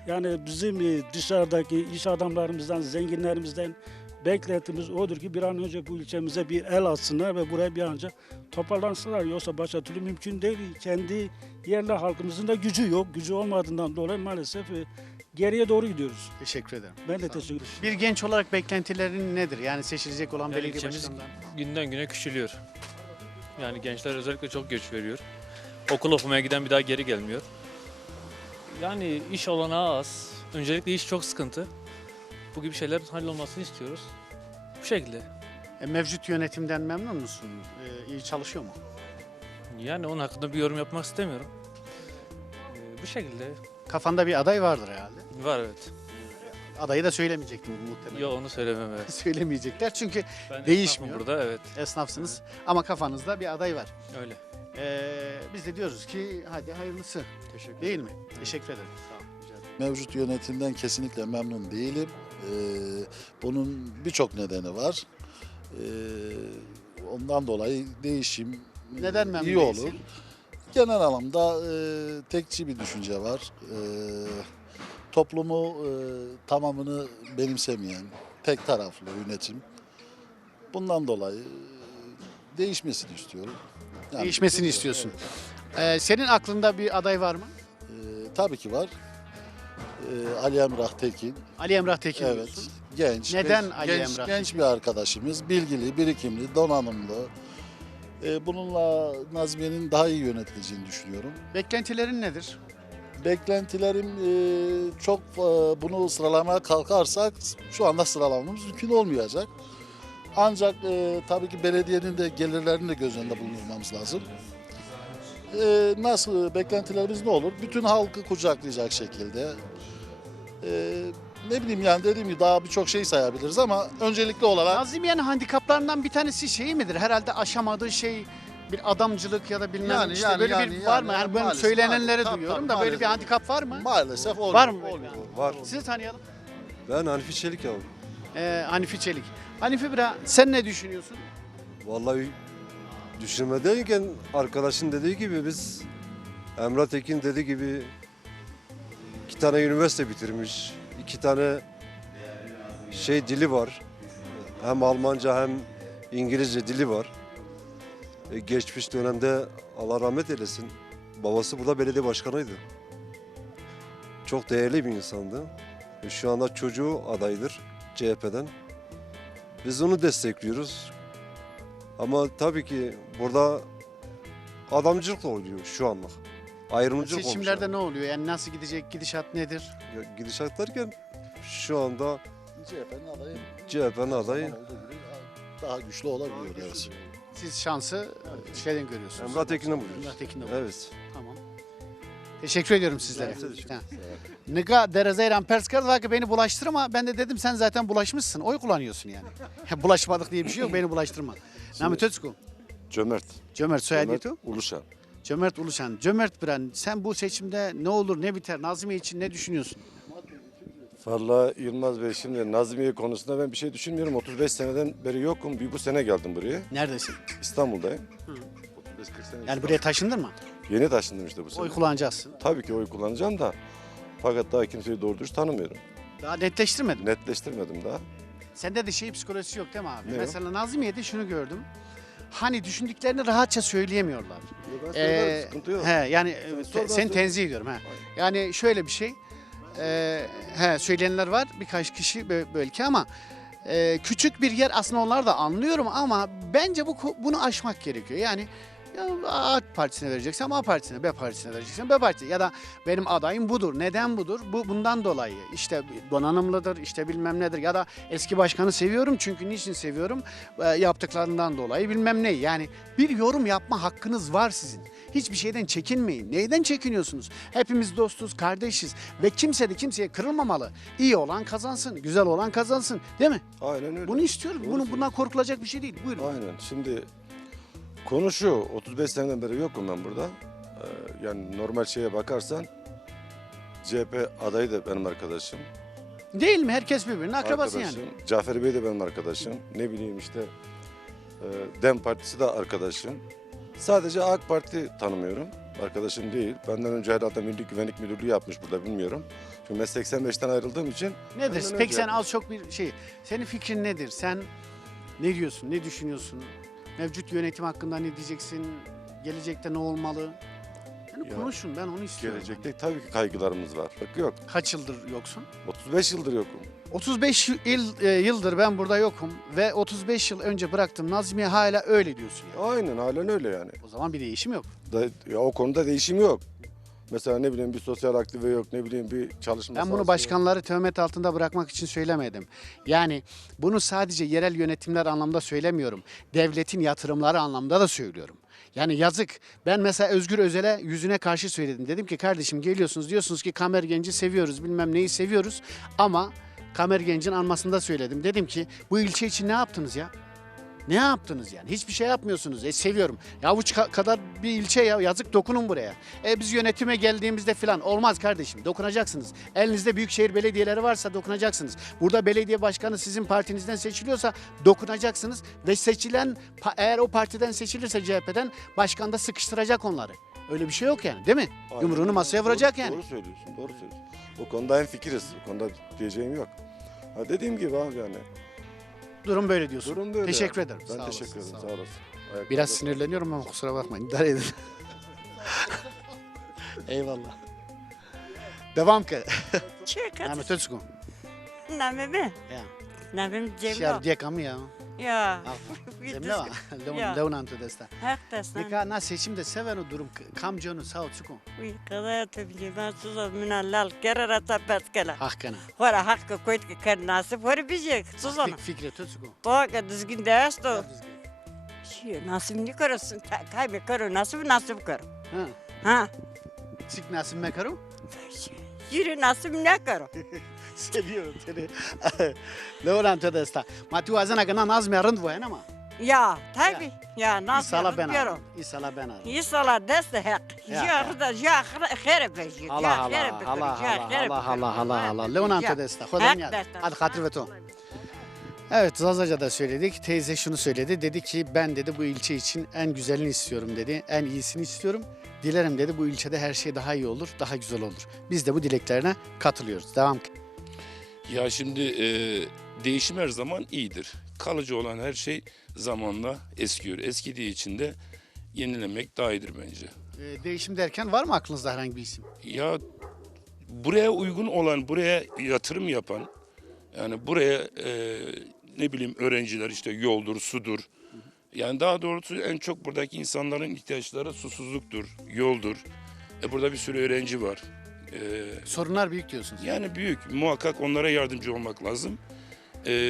Yani bizim dışarıdaki iş adamlarımızdan, zenginlerimizden beklentimiz odur ki bir an önce bu ilçemize bir el atsınlar ve buraya bir an önce toparlansınlar. Yoksa başka türlü mümkün değil. Kendi yerli halkımızın da gücü yok. Gücü olmadığından dolayı maalesef geriye doğru gidiyoruz. Teşekkür ederim. Ben de teşekkür ederim. Bir genç olarak beklentilerin nedir? Yani seçilecek olan belediye ilçemiz başkanından. günden güne küçülüyor. Yani gençler özellikle çok göç veriyor. Okul okumaya giden bir daha geri gelmiyor. Yani iş olanağı az. Öncelikle iş çok sıkıntı. Bu gibi şeyler hallolmasını istiyoruz. Bu şekilde. Mevcut yönetimden memnun musun? İyi çalışıyor mu? Yani onun hakkında bir yorum yapmak istemiyorum. Bu şekilde. Kafanda bir aday vardır herhalde. Var evet. Adayı da söylemeyecektim muhtemelen. Yok onu söylemem evet. Söylemeyecekler çünkü Ben değişmiyor. esnafım burada evet. Esnafsınız ama kafanızda bir aday var. Öyle. Biz de diyoruz ki hadi hayırlısı. Teşekkür Değil mi? Teşekkür ederim. Sağ olun. Rica ederim. Mevcut yönetimden kesinlikle memnun değilim. Bunun birçok nedeni var. Ondan dolayı değişim Neden memnun iyi olur. değilsin? Genel anlamda tekçi bir düşünce var. Toplumu tamamını benimsemeyen, tek taraflı yönetim. Bundan dolayı değişmesini istiyorum. Yani, Değişmesini istiyorsun. Senin aklında bir aday var mı? Tabii ki var. Ali Emrah Tekin. Ali Emrah Tekin Evet. diyorsun. Genç. Neden genç, Ali genç, Emrah? Genç bir arkadaşımız. Bilgili, birikimli, donanımlı. Bununla Nazmiye'nin daha iyi yönetileceğini düşünüyorum. Beklentilerin nedir? Beklentilerim çok bunu sıralamaya kalkarsak şu anda sıralamamız mümkün olmayacak. Ancak tabii ki belediyenin de gelirlerini de göz önünde bulundurmamız lazım. Nasıl beklentilerimiz ne olur? Bütün halkı kucaklayacak şekilde. Ne bileyim yani dediğim gibi daha birçok şey sayabiliriz ama öncelikli olarak Nazimiye'nin handikaplarından bir tanesi şey midir? Herhalde aşamadığı şey bir adamcılık ya da bilmem Yani, işte yani, böyle yani, bir var yani, mı? Yani ben maalesef, söylenenleri tabii, duyuyorum tabii, da böyle bir maalesef. handikap var mı? maalesef olmuyor. Var mı? Var. Sizi tanıyalım. Ben Hanifi Çelik abi. Hanifi Çelik. Hanifi Bira sen ne düşünüyorsun? Vallahi düşünmedeyken arkadaşın dediği gibi biz Emrah Tekin dediği gibi 2 tane üniversite bitirmiş. 2 tane dili var. Hem Almanca hem İngilizce dili var. Geçmiş dönemde Allah rahmet eylesin. Babası burada belediye başkanıydı. Çok değerli bir insandı. Şu anda çocuğu adaydır CHP'den. Biz onu destekliyoruz. Ama tabii ki burada adamcılık da oluyor şu anlık. Ayrımcılık olmuş. Seçimlerde ne oluyor? Yani nasıl gidecek? Gidişat nedir? Ya gidişat derken şu anda CHP'nin adayı adayı daha güçlü olabiliyor. Evet. Siz şansı şeyden görüyorsunuz. Emrah Tekin'den buluyoruz. Emrah Tekin'den Evet. buluyorsunuz. Tamam. Teşekkür ediyorum sizlere. Ben size teşekkür Ha. Nika derazeyran perskar var ki beni bulaştırma. Ben de dedim sen zaten bulaşmışsın. Oy kullanıyorsun yani. Bulaşmadık diye bir şey yok. Beni bulaştırma. Namı Tötsku. Cömert. Cömert soyadı Uluşan. Cömert Uluşan. Cömert Biren sen bu seçimde ne olur ne biter? Nazmiye için ne düşünüyorsun? Vallahi Yılmaz Bey şimdi Nazmiye konusunda ben bir şey düşünmüyorum. 35 seneden beri yokum. Bu sene geldim buraya. Neredesin? İstanbul'dayım. 35-40 sene. Yani buraya taşındın mı? Yeni taşındım işte bu sene. Oy kullanacaksın. Tabii ki oy kullanacağım da. Fakat daha kimseyi doğru dürüst tanımıyorum. Daha netleştirmedin. Netleştirmedim daha. Sende de şey psikolojisi yok değil mi abi? Ne o? Mesela Nazmiye'de şunu gördüm. hani düşündüklerini rahatça söyleyemiyorlar. ben söylerim, sıkıntı yok. He, yani sor, ben seni söyleyeyim. tenzih ediyorum. He. Yani şöyle bir şey. Söyleyenler var birkaç kişi belki ama küçük bir yer aslında onlar da anlıyorum ama bence bunu aşmak gerekiyor. Yani ya A partisine vereceksem A partisine, B partisine vereceksem B partisine ya da benim adayım budur. Neden budur? Bundan dolayı. İşte donanımlıdır, işte bilmem nedir ya da eski başkanı seviyorum çünkü niçin seviyorum? Yaptıklarından dolayı bilmem ne. Yani bir yorum yapma hakkınız var sizin. Hiçbir şeyden çekinmeyin. Neyden çekiniyorsunuz? Hepimiz dostuz, kardeşiz ve kimse de kimseye kırılmamalı. İyi olan kazansın, güzel olan kazansın. Değil mi? Aynen öyle. Bunu istiyoruz. Bundan korkulacak bir şey değil. Buyurun. Aynen. Şimdi konu şu, 35 seneden beri yokum ben burada. Yani normal şeye bakarsan CHP adayı da benim arkadaşım. Değil mi? Herkes birbirinin akrabası yani. Cafer Bey de benim arkadaşım. Ne bileyim işte DEM Partisi de arkadaşım. Sadece AK Parti tanımıyorum. Arkadaşım değil. Benden önce herhalde Milli Güvenlik Müdürlüğü yapmış burada bilmiyorum. Çünkü ben 85'ten ayrıldığım için. Nedir? benden Peki önce sen yapmış. az çok bir şey. Senin fikrin nedir? Sen ne diyorsun? Ne düşünüyorsun? Mevcut yönetim hakkında ne diyeceksin? Gelecekte ne olmalı? Yani konuşun. Ben onu istiyorum. Gelecekte tabii ki kaygılarımız var. Bak yok. Kaç yıldır yoksun? 35 yıldır yokum. 35 yıldır ben burada yokum ve 35 yıl önce bıraktım. Nazmiye hala öyle diyorsun. Yani. Aynen halen öyle yani. O zaman bir değişim yok. Ya o konuda değişim yok. Mesela ne bileyim bir sosyal aktive yok, ne bileyim bir çalışma Ben bunu sahası yok. başkanları töhmet altında bırakmak için söylemedim. Yani bunu sadece yerel yönetimler anlamda söylemiyorum. Devletin yatırımları anlamda da söylüyorum. Yani yazık. Ben mesela Özgür Özel'e yüzüne karşı söyledim. Dedim ki kardeşim geliyorsunuz diyorsunuz ki Kamergenci seviyoruz bilmem neyi seviyoruz ama Kamergenc'in anmasında söyledim. Dedim ki bu ilçe için ne yaptınız ya? Ne yaptınız yani? Hiçbir şey yapmıyorsunuz. Seviyorum. Yavuç kadar bir ilçe ya. Yazık dokunun buraya. Biz yönetime geldiğimizde falan olmaz kardeşim. Dokunacaksınız. Elinizde büyükşehir belediyeleri varsa dokunacaksınız. Burada belediye başkanı sizin partinizden seçiliyorsa dokunacaksınız. Ve seçilen eğer o partiden seçilirse CHP'den başkan da sıkıştıracak onları. Öyle bir şey yok yani değil mi? Aynen. Yumruğunu masaya vuracak yani. Doğru söylüyorsun, doğru söylüyorsun. O konuda hemfikiriz. O konuda diyeceğim yok. Ha dediğim gibi abi yani. Durum böyle diyorsun. Durum böyle. Teşekkür ederim. Ben Sağ teşekkür olasın, ederim. sağ Sağ ol. olasın. Ayaklarına Biraz sağlık. sinirleniyorum ama kusura bakmayın. İdare edin. Eyvallah. Devam ki. Ahmet Özkun. Namemi? Ja. Namem Şer Cemil. diye kamı ya. Ya. Zemle var. Ya. Leonanto desta. Haklısın. Nika na seçimde seven o durum kamconu sağ ol çıkın. Uy kadar tabii ben susam minallal kerara tapet kala. Hakkına. Hora hakkı koyt ki kar nasip hora bijek susam. Fikret çıkın. Bak düzgün desto. Şey nasip ne karasın? Kaybı karı nasip karı. Ha. Ha. Sik nasip me karu? Yürü nasip ne karı? Seviyorum seni. Leonanto desta. Ma tu azana kana nazmi arınd bu ama. Ya tabii. Ya nasip İsala ben karı. arım. İsala ben arım. İsala deste hak. Ya. Ya da ya khere beji. Allah Allah Allah Allah Allah. Leonanto desta. Xodan ya. Hadi hatır ve ton. Evet Zazaca da söyledik. Teyze şunu söyledi. Dedi ki ben dedi bu ilçe için en güzelini istiyorum dedi. En iyisini istiyorum. Dilerim dedi bu ilçede her şey daha iyi olur, daha güzel olur. Biz de bu dileklerine katılıyoruz. Devam. Ya şimdi değişim her zaman iyidir. Kalıcı olan her şey zamanla eskiyor. Eskidiği için de yenilemek daha iyidir bence. Değişim derken var mı aklınızda herhangi bir isim? Ya buraya uygun olan, buraya yatırım yapan, yani buraya ne bileyim öğrenciler işte yoldur, sudur. Yani daha doğrusu en çok buradaki insanların ihtiyaçları susuzluktur, yoldur. Burada bir sürü öğrenci var. Sorunlar büyük diyorsunuz. Yani büyük. Muhakkak onlara yardımcı olmak lazım.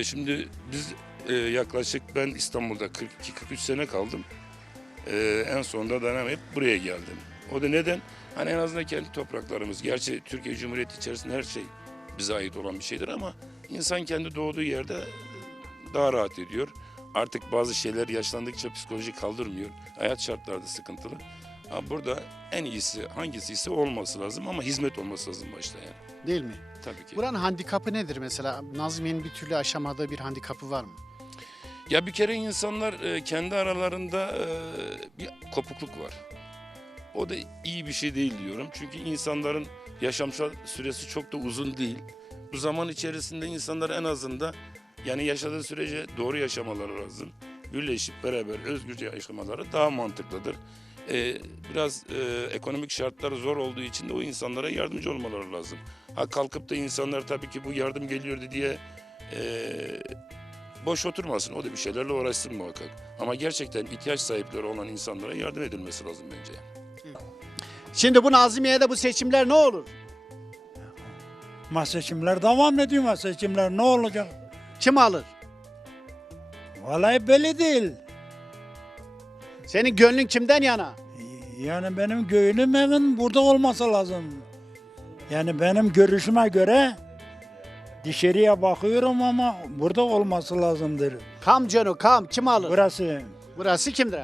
Şimdi biz yaklaşık ben İstanbul'da 42-43 sene kaldım. En sonunda dayanamayıp buraya geldim. O da neden? Hani en azından kendi topraklarımız. Gerçi Türkiye Cumhuriyeti içerisinde her şey bize ait olan bir şeydir ama insan kendi doğduğu yerde daha rahat ediyor. Artık bazı şeyler yaşlandıkça psikoloji kaldırmıyor. Hayat şartları da sıkıntılı. Ama burada en iyisi hangisi ise olması lazım ama hizmet olması lazım başta yani. Değil mi? Tabii ki. Buranın handikapı nedir mesela? Nazmiye'nin bir türlü aşamadığı bir handikapı var mı? Ya bir kere insanlar kendi aralarında bir kopukluk var. O da iyi bir şey değil diyorum. Çünkü insanların yaşamsal süresi çok da uzun değil. Bu zaman içerisinde insanlar en azından yani yaşadığı sürece doğru yaşamaları lazım. birleşip beraber özgürce yaşamaları daha mantıklıdır. Biraz ekonomik şartları zor olduğu için de o insanlara yardımcı olmaları lazım. Ha kalkıp da insanlar tabii ki bu yardım geliyordu diye boş oturmasın. O da bir şeylerle uğraşsın muhakkak. Ama gerçekten ihtiyaç sahipleri olan insanlara yardım edilmesi lazım bence. Şimdi bu Nazmiye'de bu seçimler ne olur? Seçimler devam ediyor. Seçimler ne olacak? Kim alır? Vallahi belli değil. Senin gönlün kimden yana? Yani benim gönlüm evin burada olması lazım. Yani benim görüşüme göre dışarıya bakıyorum ama burada olması lazımdır. Kam canı kam kim alır? Burası. Burası kimdir?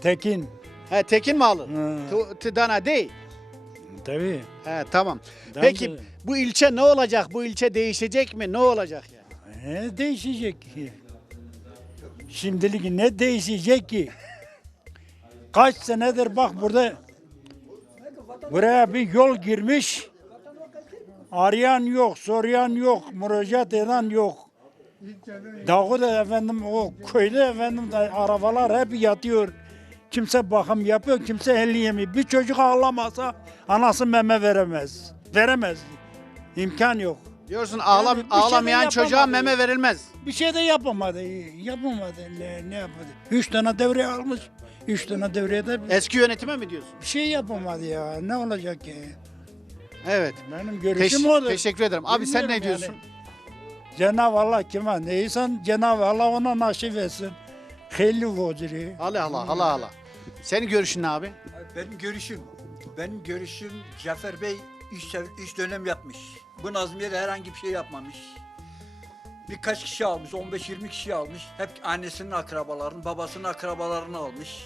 Tekin. He Tekin mi alır? Dana değil. Tabii. He tamam. Peki bu ilçe ne olacak? Bu ilçe değişecek mi? Ne olacak yani? Ne değişecek ki? Şimdilik ne değişecek ki? Kaç senedir bak buraya bir yol girmiş. Arayan yok, sorayan yok, müracaat eden yok. Dağda efendim o köyde efendim arabalar hep yatıyor. Kimse bakım yapıyor, kimse elleyemiyor. Bir çocuk ağlamasa anası meme veremez. Veremez. İmkan yok. Diyorsun Yani bir şey de ağlamayan çocuğa yapamadı. meme verilmez. Bir şey de yapamadı. Yapamadı. Ne yapmadı? 3 tane devre almış. 3 tane devrede Eski yönetime mi diyorsun? bir şey yapamadı ya. Ne olacak ki? Evet. Benim görüşüm odur. Teşekkür ederim. Abi sen ne Bilmiyorum diyorsun? Cenab-ı Allah kime neysen Cenab-ı Allah ona nasip etsin. Hayırlı veciri. Allah. Senin görüşün ne abi? Benim görüşüm Cafer Bey 3 dönem yapmış. Bu Nazmiye'de herhangi bir şey yapmamış. Birkaç kişi almış, 15-20 kişi almış. Hep annesinin akrabalarını, babasının akrabalarını almış.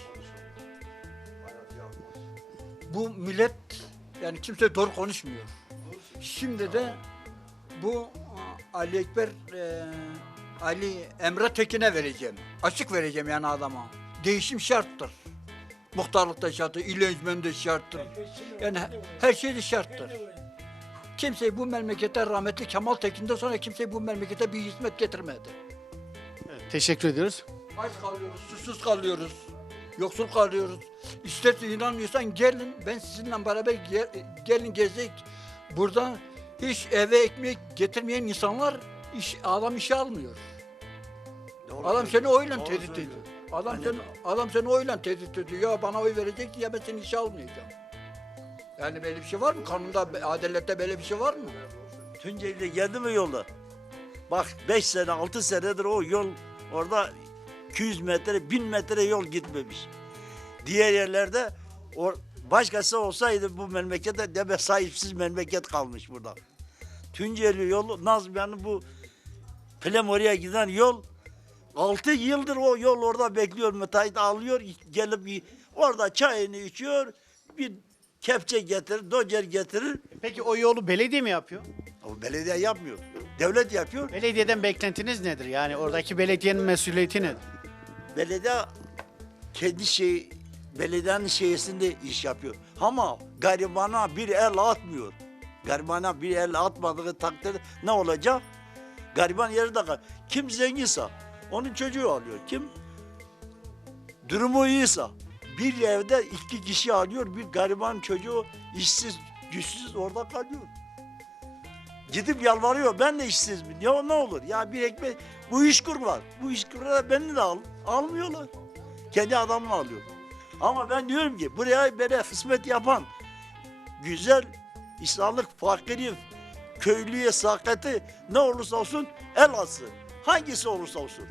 Bu millet, yani kimse doğru konuşmuyor. Şimdi de bu Ali Emre Tekin'e vereceğim. Açık vereceğim yani adama. Değişim şarttır. Muhtarlıkta şarttır, il öncümende şarttır. Yani her şey de şarttır. Kimse bu memlekete rahmetli Kemal Tekin'den sonra kimse bu memlekete bir hizmet getirmedi. Teşekkür ediyoruz. Aç kalıyoruz, susuz kalıyoruz, yoksul kalıyoruz. İstersen inanmıyorsan gelin, ben sizinle beraber gelin gezek. Buradan hiç eve ekmek getirmeyen insanlar adam işe almıyor. Adam seni oyla tehdit ediyor. Adam seni oyla tehdit ediyor. Ya bana oy verecek ya ben seni işe almayacağım. Yani böyle bir şey var mı? Kanunda, adalette böyle bir şey var mı? Tunceli'de geldi mi yolda? Bak 5 sene, 6 senedir o yol orada 200 metre, 1000 metre yol gitmemiş. Diğer yerlerde başkası olsaydı bu memlekete deme sahipsiz memleket kalmış burada. Tunceli yolu, Nazmiye'nin bu Flemorya'ya giden yol 6 yıldır o yol orada bekliyor. Müteahhit alıyor, gelip orada çayını içiyor, bir kepçe getirir, dozer getirir. Peki o yolu belediye mi yapıyor? Ama belediye yapmıyor. Devlet yapıyor. Belediyeden beklentiniz nedir? Yani oradaki belediyenin mesuliyeti nedir? Belediye kendi belediyenin şeysinde iş yapıyor. Ama garibana bir el atmıyor. Garibana bir el atmadığı takdirde ne olacak? Gariban yerde kal. Kim zenginse onun çocuğu alıyor. Kim durumu iyiyse bir evde 2 kişi alıyor. Bir gariban çocuğu işsiz, güçsüz orada kalıyor. Gidip yalvarıyor. Ben de işsiz mi? Ya ne olur? Ya bir ekmek. Bu işkur var. Bu işkurda beni de al. Almıyorlar. Kendi adamını alıyor. Ama ben diyorum ki buraya böyle hizmet yapan güzel İslamlık fakiri, köylüye sakati ne olursa olsun el atsın. Hangisi olursa olsun.